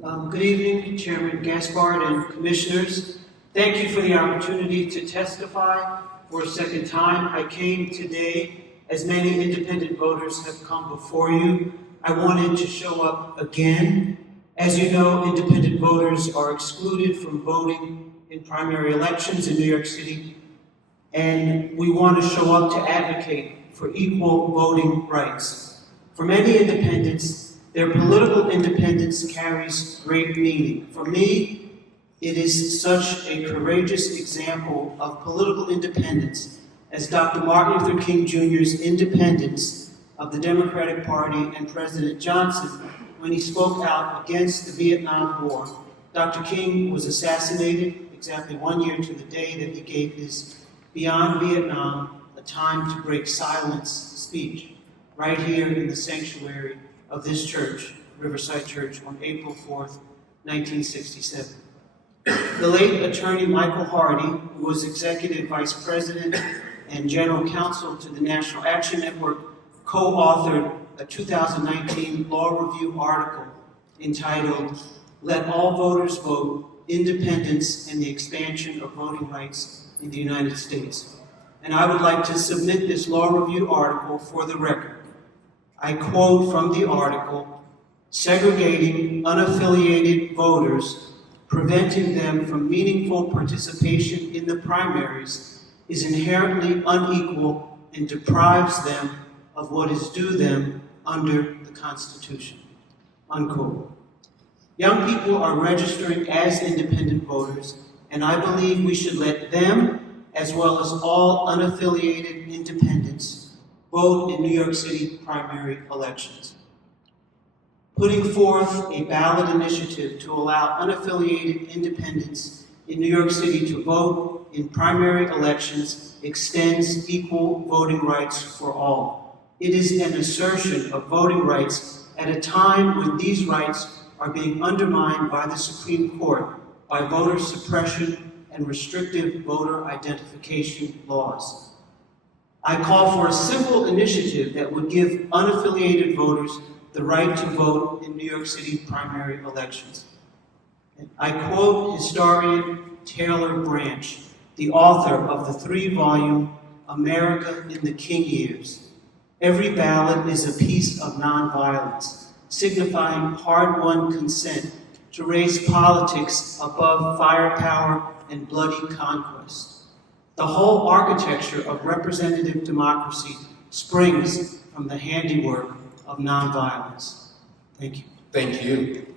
Good evening, Chairman Gaspard and Commissioners. Thank you for the opportunity to testify for a second time. I came today, as many independent voters have come before you. I wanted to show up again. As you know, independent voters are excluded from voting in primary elections in New York City, and we want to show up to advocate for equal voting rights. For many independents, their political independence carries great meaning. For me, it is such a courageous example of political independence as Dr. Martin Luther King Jr.'s independence of the Democratic Party and President Johnson when he spoke out against the Vietnam War. Dr. King was assassinated exactly 1 year to the day that he gave his Beyond Vietnam, a Time to Break Silence speech, right here in the sanctuary of this church, Riverside Church, on April 4th, 1967. The late attorney Michael Hardy, who was Executive Vice President and General Counsel to the National Action Network, co-authored a 2019 law review article entitled, "Let All Voters Vote, Independence and the Expansion of Voting Rights in the United States." And I would like to submit this law review article for the record. I quote from the article, "Segregating unaffiliated voters, preventing them from meaningful participation in the primaries is inherently unequal and deprives them of what is due them under the Constitution." Unquote. Young people are registering as independent voters, and I believe we should let them, as well as all unaffiliated independents, vote in New York City primary elections. Putting forth a ballot initiative to allow unaffiliated independents in New York City to vote in primary elections extends equal voting rights for all. It is an assertion of voting rights at a time when these rights are being undermined by the Supreme Court by voter suppression and restrictive voter identification laws. I call for a simple initiative that would give unaffiliated voters the right to vote in New York City primary elections. I quote historian Taylor Branch, the author of the 3-volume America in the King Years. "Every ballot is a piece of nonviolence, signifying hard-won consent to raise politics above firepower and bloody conquest. The whole architecture of representative democracy springs from the handiwork of nonviolence." Thank you. Thank you.